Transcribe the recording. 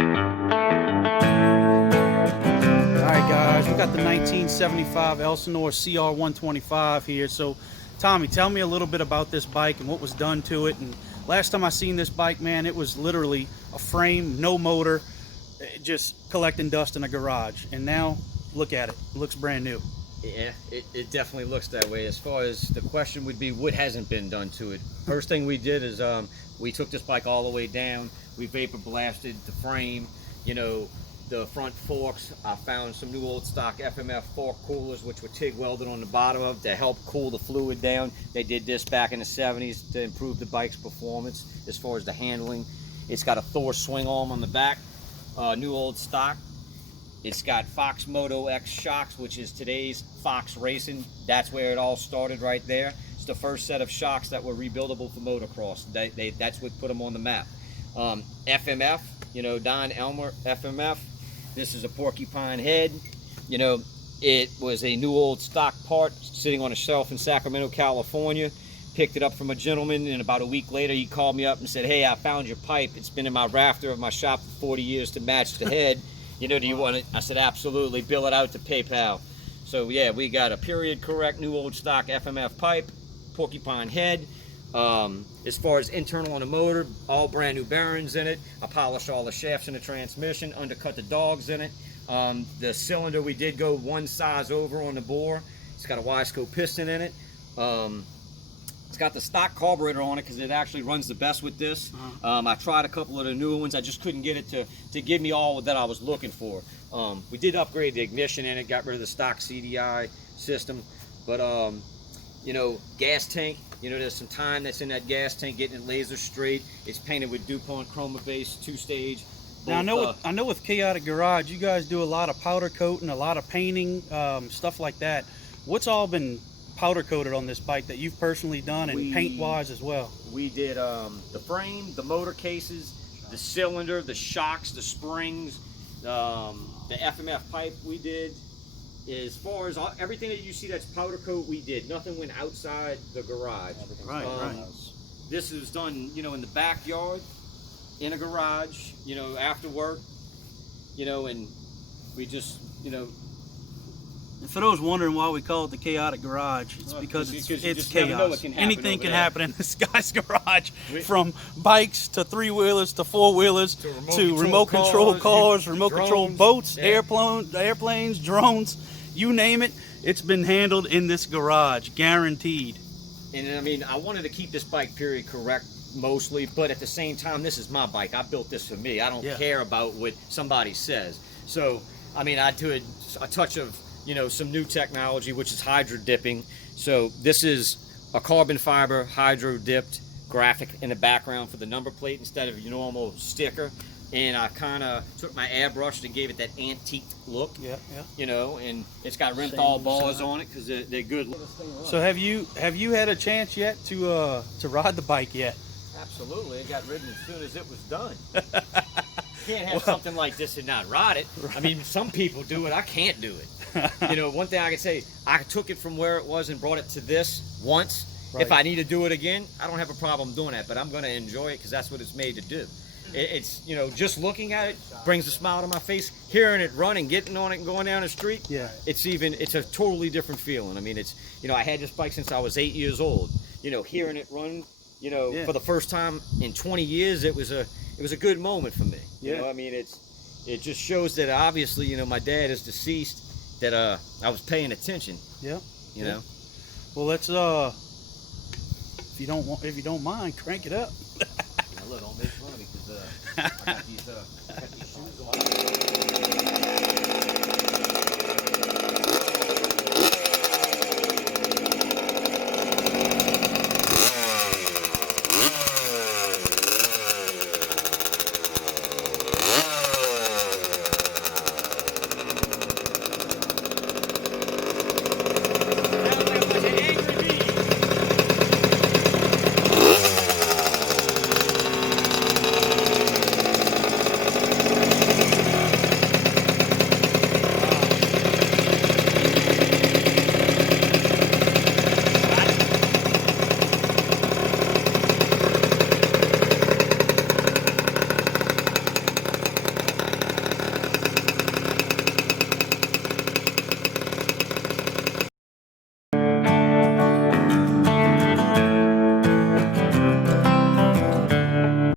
Alright guys, we got the 1975 Elsinore CR125 here. So Tommy, tell me a little bit about this bike and what was done to it. And last time I seen this bike, man, it was literally a frame, no motor, just collecting dust in a garage. And now, look at it, it looks brand new. Yeah, it definitely looks that way. As far as the question would be, what hasn't been done to it? First thing we did is we took this bike all the way down. We vapor blasted the frame, you know, the front forks. I found some new old stock FMF fork coolers, which were TIG welded on the bottom of to help cool the fluid down. They did this back in the 70s to improve the bike's performance as far as the handling. It's got a Thor swing arm on the back, new old stock. It's got Fox Moto X shocks, which is today's Fox Racing. That's where it all started right there. It's the first set of shocks that were rebuildable for motocross. That's what put them on the map. FMF, you know, Don Elmer FMF. This is a porcupine head. You know, it was a new old stock part sitting on a shelf in Sacramento, California. Picked it up from a gentleman, and about a week later he called me up and said, "Hey, I found your pipe. It's been in my rafter of my shop for 40 years to match the head. You know, do you want it?" I said, "Absolutely. Bill it out to PayPal." So yeah, we got a period correct new old stock FMF pipe, porcupine head. As far as internal on the motor, all brand new bearings in it. I polished all the shafts in the transmission, undercut the dogs in it. The cylinder, we did go one size over on the bore. It's got a Wiseco piston in it. It's got the stock carburetor on it because it actually runs the best with this. I tried a couple of the newer ones. I just couldn't get it to give me all that I was looking for. We did upgrade the ignition in it, got rid of the stock CDI system. But, you know, gas tank, you know, there's some time that's in that gas tank, getting it laser straight. It's painted with DuPont Chroma base, 2-stage. Now I know with Chaotic Garage, you guys do a lot of powder coating, a lot of painting, stuff like that. What's all been powder coated on this bike that you've personally done, and paint wise as well? We did the frame, the motor cases, the cylinder, the shocks, the springs, the FMF pipe we did. As far as everything that you see that's powder coat, we did. Nothing went outside the garage. Right. This is done, you know, in the backyard, in a garage, you know, after work, you know, and we just, you know. And for those wondering why we call it the Chaotic Garage, it's because it's chaos. Anything can happen in this guy's garage, from bikes to three-wheelers to four-wheelers to remote control cars, remote control boats, airplanes, drones, you name it. It's been handled in this garage, guaranteed. And I mean, I wanted to keep this bike period correct mostly, but at the same time, this is my bike. I built this for me. I don't care about what somebody says. So, I mean, I do a touch of, you know, some new technology, which is hydro dipping. So this is a carbon fiber hydro dipped graphic in the background for the number plate instead of your normal sticker. And I kind of took my airbrush and gave it that antique look. You know, and it's got Renthal bars on it because they're good. So have you had a chance yet to ride the bike yet? Absolutely. It got ridden as soon as it was done. You can't have something like this and not ride it. Right. I mean, some people do it. I can't do it. You know, one thing I can say, I took it from where it was and brought it to this once. Right. If I need to do it again, I don't have a problem doing that, but I'm going to enjoy it because that's what it's made to do. It's, you know, just looking at it brings a smile to my face. Hearing it running, getting on it and going down the street, it's a totally different feeling. I mean, it's, you know, I had this bike since I was 8 years old. You know, hearing it run, you know, for the first time in 20 years, it was a good moment for me. You know, I mean, it just shows that obviously, you know, my dad is deceased, that I was paying attention. You know. Well, let's if you don't mind, crank it up. Look, don't make fun of me because I got